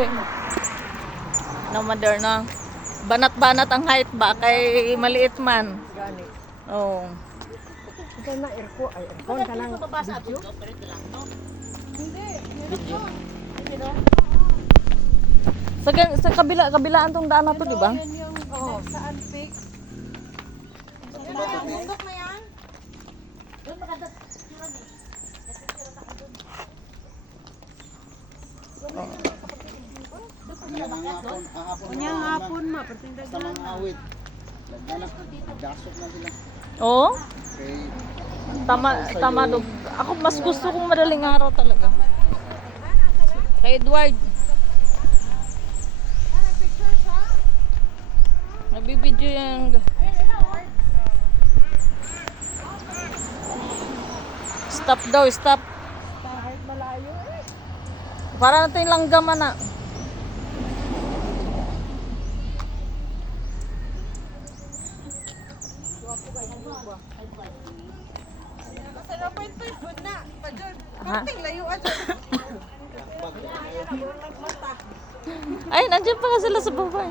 Uy. No, Moderna. Banat-banat ang height ba? Kay maliit man. Gani. Oo. Ito na aircon. Ay, aircon ka lang. Video. Sa kabilaan tong daan na to, di ba? Oo. Saan fake? Bundok na yan. Kunyang hapon ma. Pertindag Sa mga awit. Dasok na sila. Oo. Okay. Tama dog. Ako mas gusto kong madaling araw talaga. Kay Edward. Nagbibideo yung... Stop daw, stop. kahit malayo eh. Para natin langgaman na. Masarap pa ito. Good na. Pajod. Ha? Konting layuan dyan. Ay, nandiyan pa sila sa baba.